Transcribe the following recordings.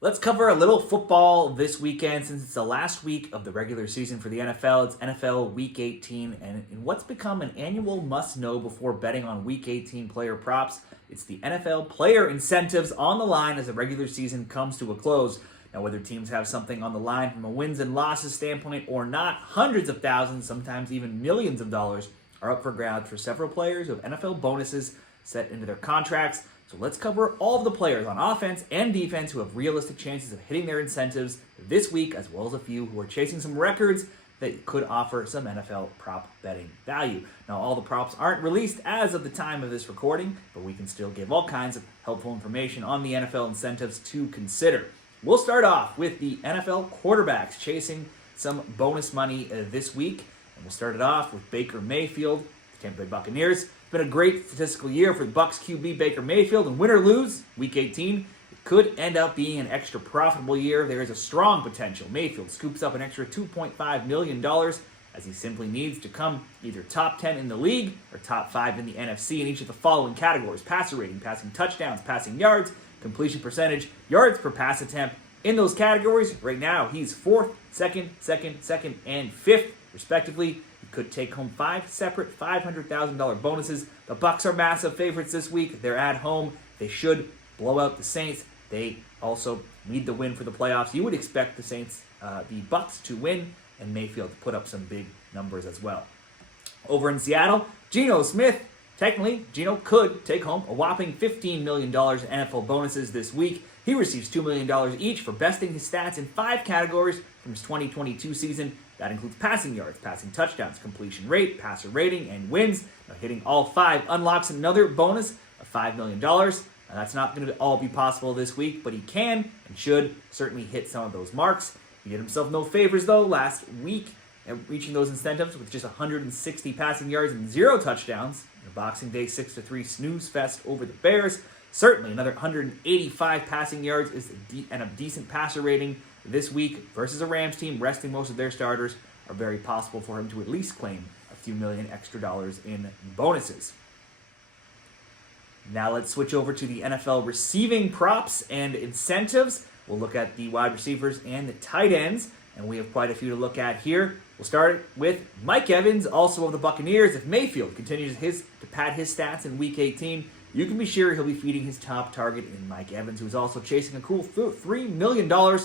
Let's cover a little football this weekend since it's the last week of the regular season for the NFL. It's NFL Week 18, and in what's become an annual must-know before betting on Week 18 player props, it's the NFL player incentives on the line as the regular season comes to a close. Now, whether teams have something on the line from a wins and losses standpoint or not, hundreds of thousands, sometimes even millions of dollars are up for grabs for several players who have NFL bonuses set into their contracts. So let's cover all of the players on offense and defense who have realistic chances of hitting their incentives this week, as well as a few who are chasing some records that could offer some NFL prop betting value. Now, all the props aren't released as of the time of this recording, but we can still give all kinds of helpful information on the NFL incentives to consider. We'll start off with the NFL quarterbacks chasing some bonus money this week, and we'll start it off with Baker Mayfield, the Tampa Bay Buccaneers. It's been a great statistical year for the Bucs QB Baker Mayfield, and win or lose, Week 18, it could end up being an extra profitable year. There is a strong potential. Mayfield scoops up an extra $2.5 million as he simply needs to come either top 10 in the league or top 5 in the NFC in each of the following categories: passer rating, passing touchdowns, passing yards, completion percentage, yards per pass attempt. In those categories, right now, he's 4th, 2nd, and 5th, respectively. Could take home 5 separate $500,000 bonuses. The Bucs are massive favorites this week. They're at home. They should blow out the Saints. They also need the win for the playoffs. You would expect the Bucs to win, and Mayfield to put up some big numbers as well. Over in Seattle, Geno Smith. Technically, Geno could take home a whopping $15 million in NFL bonuses this week. He receives $2 million each for besting his stats in 5 categories from his 2022 season. That includes passing yards, passing touchdowns, completion rate, passer rating, and wins. Now, hitting all 5 unlocks another bonus of $5 million. Now, that's not going to all be possible this week, but he can and should certainly hit some of those marks. He did himself no favors, though, last week at reaching those incentives with just 160 passing yards and 0 touchdowns in a Boxing Day 6-3 snooze fest over the Bears. Certainly another 185 passing yards and a decent passer rating this week versus a Rams team resting most of their starters are very possible for him to at least claim a few million extra dollars in bonuses. Now let's switch over to the NFL receiving props and incentives. We'll look at the wide receivers and the tight ends, and we have quite a few to look at here. We'll start with Mike Evans, also of the Buccaneers. If Mayfield continues to pad his stats in Week 18, you can be sure he'll be feeding his top target in Mike Evans, who is also chasing a cool $3 million.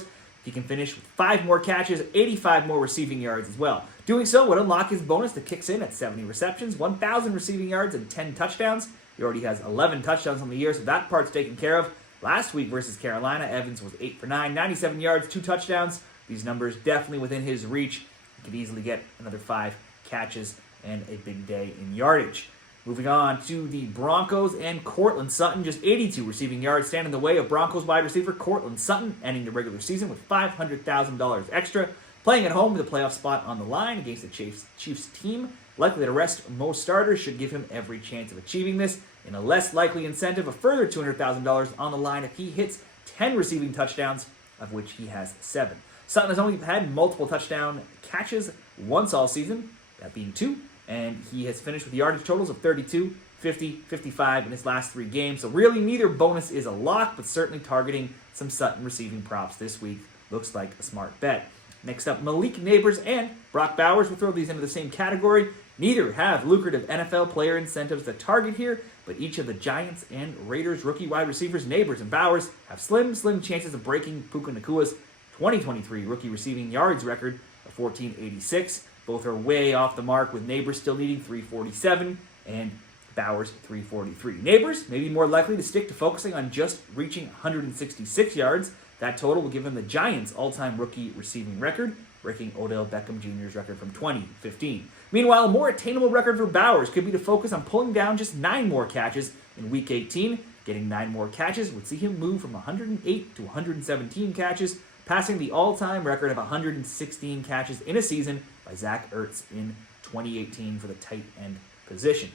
He can finish with 5 more catches, 85 more receiving yards as well. Doing so would unlock his bonus that kicks in at 70 receptions, 1,000 receiving yards, and 10 touchdowns. He already has 11 touchdowns on the year, so that part's taken care of. Last week versus Carolina, Evans was 8 for 9, 97 yards, 2 touchdowns. These numbers definitely within his reach. He could easily get another 5 catches and a big day in yardage. Moving on to the Broncos and Courtland Sutton. Just 82 receiving yards stand in the way of Broncos wide receiver Courtland Sutton, ending the regular season with $500,000 extra. Playing at home with a playoff spot on the line against the Chiefs team, likely to rest most starters, should give him every chance of achieving this. In a less likely incentive, a further $200,000 on the line if he hits 10 receiving touchdowns, of which he has 7. Sutton has only had multiple touchdown catches once all season, that being 2. And he has finished with yardage totals of 32, 50, 55 in his last 3 games. So really neither bonus is a lock, but certainly targeting some Sutton receiving props this week looks like a smart bet. Next up, Malik Nabers and Brock Bowers. We'll throw these into the same category. Neither have lucrative NFL player incentives to target here, but each of the Giants and Raiders rookie wide receivers, Nabers and Bowers, have slim chances of breaking Puka Nakua's 2023 rookie receiving yards record of 1,486. Both are way off the mark, with Nabers still needing 347 and Bowers 343. Nabers may be more likely to stick to focusing on just reaching 166 yards. That total will give him the Giants' all-time rookie receiving record, breaking Odell Beckham Jr.'s record from 2015. Meanwhile, a more attainable record for Bowers could be to focus on pulling down just 9 more catches in Week 18. Getting 9 more catches would see him move from 108 to 117 catches, passing the all-time record of 116 catches in a season by Zach Ertz in 2018 for the tight end position.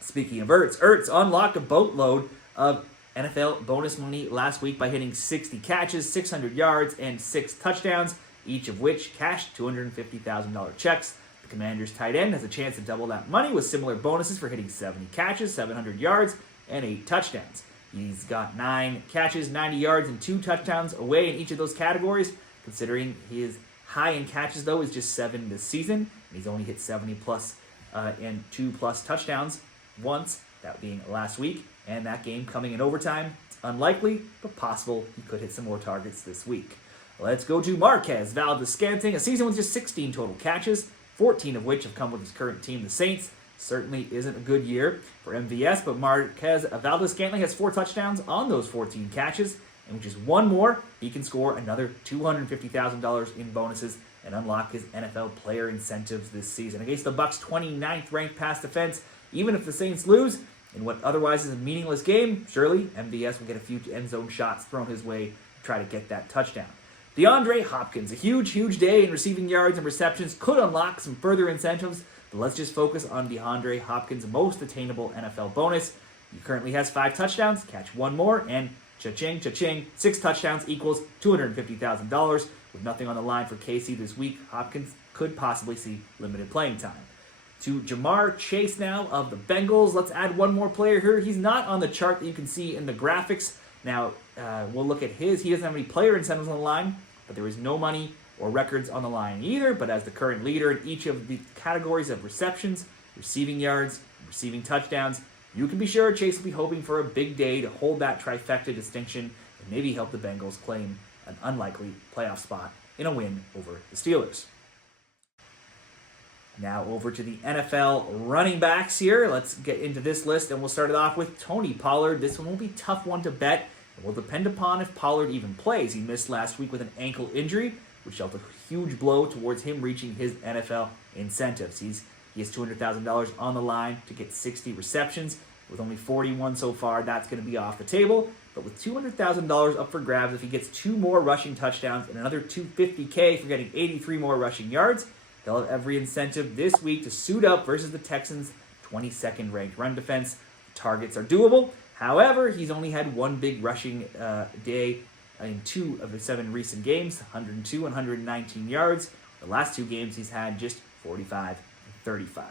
Speaking of Ertz unlocked a boatload of NFL bonus money last week by hitting 60 catches, 600 yards, and 6 touchdowns, each of which cashed $250,000 checks. The Commanders' tight end has a chance to double that money with similar bonuses for hitting 70 catches, 700 yards, and 8 touchdowns. He's got 9 catches, 90 yards, and 2 touchdowns away in each of those categories. Considering his high in catches, though, is just 7 this season, and he's only hit 70-plus and 2-plus touchdowns once, that being last week, and that game coming in overtime. It's unlikely, but possible he could hit some more targets this week. Let's go to Marquez Valdes-Scantling, a season with just 16 total catches, 14 of which have come with his current team, the Saints. Certainly isn't a good year for MVS, but Marquez Valdes-Scantling has 4 touchdowns on those 14 catches, and with just one more, he can score another $250,000 in bonuses and unlock his NFL player incentives this season. Against the Bucs' 29th ranked pass defense, even if the Saints lose in what otherwise is a meaningless game, surely MVS will get a few end zone shots thrown his way to try to get that touchdown. DeAndre Hopkins, a huge day in receiving yards and receptions, could unlock some further incentives, but let's just focus on DeAndre Hopkins' most attainable NFL bonus. He currently has 5 touchdowns, catch one more, and cha-ching, 6 touchdowns equals $250,000. With nothing on the line for KC this week, Hopkins could possibly see limited playing time. To Jamar Chase now of the Bengals. Let's add one more player here. He's not on the chart that you can see in the graphics. Now, we'll look at his. He doesn't have any player incentives on the line, but there is no money or records on the line either. But as the current leader in each of the categories of receptions, receiving yards, receiving touchdowns, you can be sure Chase will be hoping for a big day to hold that trifecta distinction and maybe help the Bengals claim an unlikely playoff spot in a win over the Steelers. Now over to the NFL running backs here. Let's get into this list, and we'll start it off with Tony Pollard. This one will be a tough one to bet. It will depend upon if Pollard even plays. He missed last week with an ankle injury, which dealt a huge blow towards him reaching his NFL incentives. He has $200,000 on the line to get 60 receptions. With only 41 so far, that's going to be off the table. But with $200,000 up for grabs, if he gets 2 more rushing touchdowns and another $250K for getting 83 more rushing yards, they'll have every incentive this week to suit up versus the Texans' 22nd ranked run defense. Targets are doable. However, he's only had one big rushing day in 2 of the 7 recent games, 102 and 119 yards. The last 2 games, he's had just 45 and 35.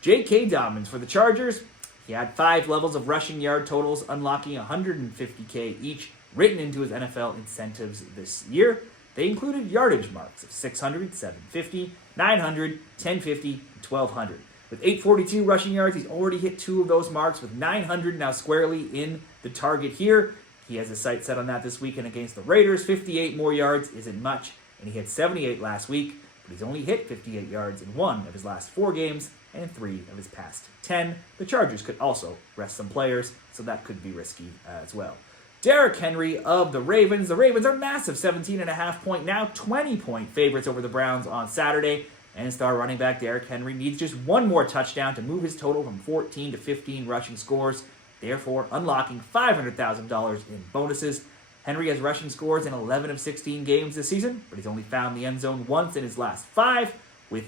J.K. Dobbins for the Chargers. He had 5 levels of rushing yard totals, unlocking $150K each, written into his NFL incentives this year. They included yardage marks of 600, 750, 900, 1050, and 1200. With 842 rushing yards, he's already hit 2 of those marks, with 900 now squarely in the target here. He has his sights set on that this weekend against the Raiders. 58 more yards isn't much, and he hit 78 last week, but he's only hit 58 yards in 1 of his last 4 games and in 3 of his past 10. The Chargers could also rest some players, so that could be risky as well. Derrick Henry of the Ravens. The Ravens are massive 17.5-point, now 20-point favorites over the Browns on Saturday. And star running back Derrick Henry needs just 1 more touchdown to move his total from 14 to 15 rushing scores, therefore unlocking $500,000 in bonuses. Henry has rushing scores in 11 of 16 games this season, but he's only found the end zone once in his last 5, with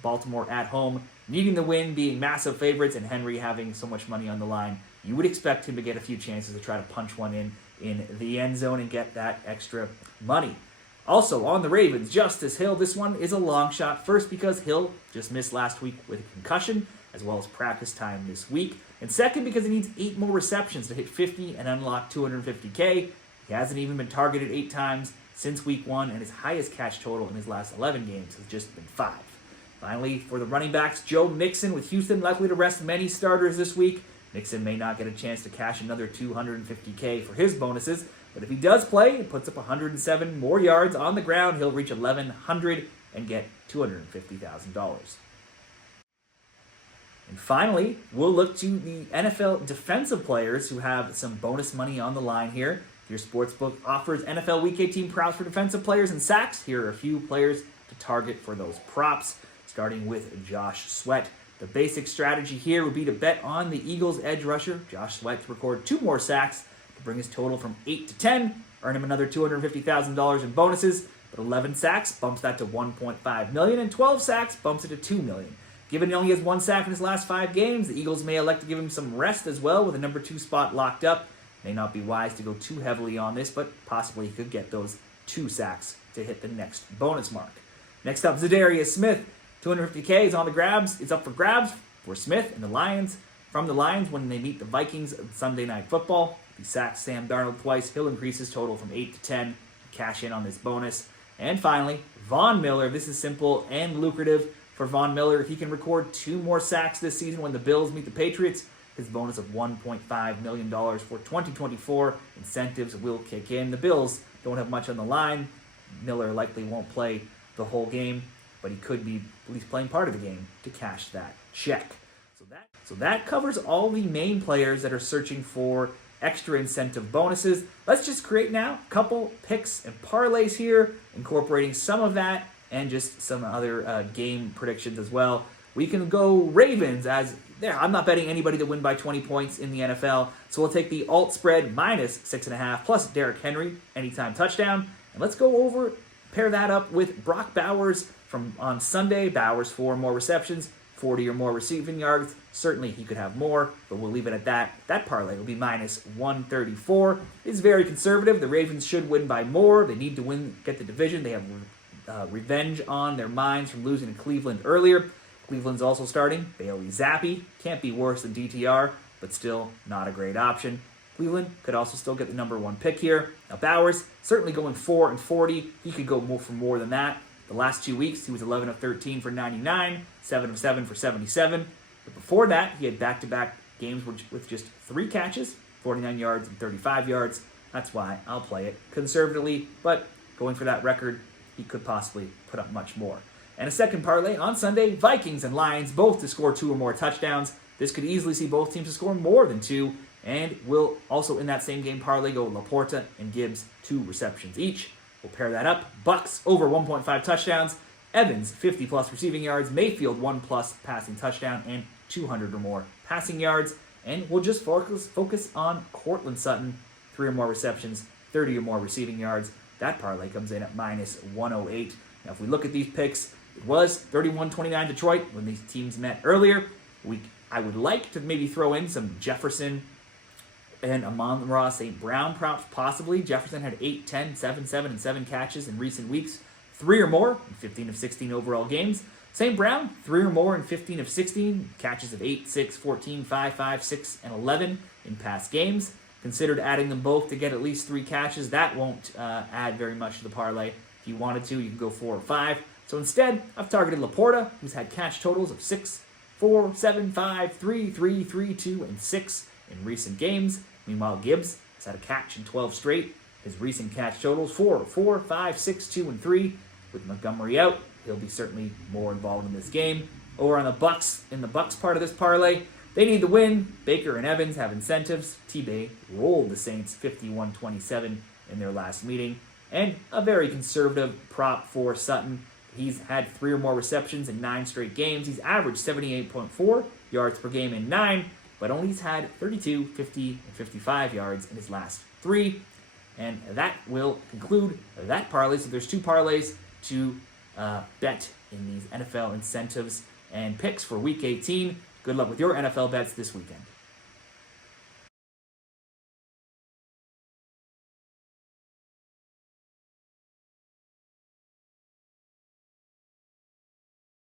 Baltimore at home needing the win, being massive favorites, and Henry having so much money on the line. You would expect him to get a few chances to try to punch one in the end zone and get that extra money. Also on the Ravens, Justice Hill. This one is a long shot. First, because Hill just missed last week with a concussion, as well as practice time this week. And second, because he needs 8 more receptions to hit 50 and unlock $250K. He hasn't even been targeted 8 times since week 1, and his highest catch total in his last 11 games has just been 5. Finally, for the running backs, Joe Mixon, with Houston likely to rest many starters this week. Mixon may not get a chance to cash another $250K for his bonuses, but if he does play and puts up 107 more yards on the ground, he'll reach 1,100 and get $250,000. And finally, we'll look to the NFL defensive players who have some bonus money on the line here. If your sportsbook offers NFL Week 18 props for defensive players and sacks, here are a few players to target for those props, starting with Josh Sweat. The basic strategy here would be to bet on the Eagles' edge rusher, Josh Sweat, to record 2 more sacks to bring his total from 8 to 10, earn him another $250,000 in bonuses, but 11 sacks bumps that to $1.5 million, and 12 sacks bumps it to $2 million. Given he only has 1 sack in his last 5 games, the Eagles may elect to give him some rest as well with the number 2 spot locked up. May not be wise to go too heavily on this, but possibly he could get those 2 sacks to hit the next bonus mark. Next up, Za'Darous Smith. $250K is on the grabs. It's up for grabs for Smith and the Lions. from the Lions when they meet the Vikings on Sunday Night Football. If he sacks Sam Darnold twice, he'll increase his total from 8 to 10. Cash in on this bonus. And finally, Von Miller. This is simple and lucrative for Von Miller. If he can record 2 more sacks this season when the Bills meet the Patriots, his bonus of $1.5 million for 2024 incentives will kick in. The Bills don't have much on the line. Miller likely won't play the whole game, but he could be at least playing part of the game to cash that check. So that covers all the main players that are searching for extra incentive bonuses. Let's just create now a couple picks and parlays here, incorporating some of that and just some other game predictions as well. We can go Ravens as there. I'm not betting anybody to win by 20 points in the NFL, so we'll take the alt spread minus 6.5 plus Derrick Henry anytime touchdown, and let's go pair that up with Brock Bowers from on Sunday. Bowers 4 more receptions, 40 or more receiving yards. Certainly he could have more, but we'll leave it at that. That parlay will be minus 134. It's very conservative. The Ravens should win by more. They need to win, get the division. They have revenge on their minds from losing to Cleveland earlier. Cleveland's also starting Bailey Zappi. Can't be worse than DTR, but still not a great option. Cleveland could also still get the number 1 pick here. Now Bowers, certainly going 4 and 40. He could go for more than that. The last 2 weeks, he was 11 of 13 for 99, 7 of 7 for 77. But before that, he had back-to-back games with just 3 catches, 49 yards and 35 yards. That's why I'll play it conservatively, but going for that record, he could possibly put up much more. And a second parlay on Sunday, Vikings and Lions, both to score 2 or more touchdowns. This could easily see both teams to score more than 2, and we'll also in that same game parlay go Laporta and Gibbs, 2 receptions each. We'll pair that up. Bucks over 1.5 touchdowns. Evans, 50-plus receiving yards. Mayfield, 1+ passing touchdown and 200 or more passing yards. And we'll just focus on Courtland Sutton, 3 or more receptions, 30 or more receiving yards. That parlay comes in at minus 108. Now, if we look at these picks, it was 31-29 Detroit when these teams met earlier. I would like to maybe throw in some Jefferson and Amon-Ra St. Brown props, possibly. Jefferson had 8, 10, 7, 7, and 7 catches in recent weeks. 3 or more in 15 of 16 overall games. St. Brown, 3 or more in 15 of 16. Catches of 8, 6, 14, 5, 5, 6, and 11 in past games. Considered adding them both to get at least 3 catches. That won't add very much to the parlay. If you wanted to, you can go 4 or 5. So instead, I've targeted Laporta, who's had catch totals of 6, 4, 7, 5, 3, 3, 3, 2, and 6 in recent games. Meanwhile, Gibbs has had a catch in 12 straight. His recent catch totals 4, 4, 5, 6, 2, and 3. With Montgomery out, he'll be certainly more involved in this game. Over on the Bucks, in the Bucks part of this parlay, they need the win. Baker and Evans have incentives. T-Bay rolled the Saints 51-27 in their last meeting. And a very conservative prop for Sutton. He's had 3 or more receptions in 9 straight games. He's averaged 78.4 yards per game in 9, but only he's had 32, 50, and 55 yards in his last 3. And that will conclude that parlay. So there's 2 parlays to bet in these NFL incentives and picks for Week 18. Good luck with your NFL bets this weekend.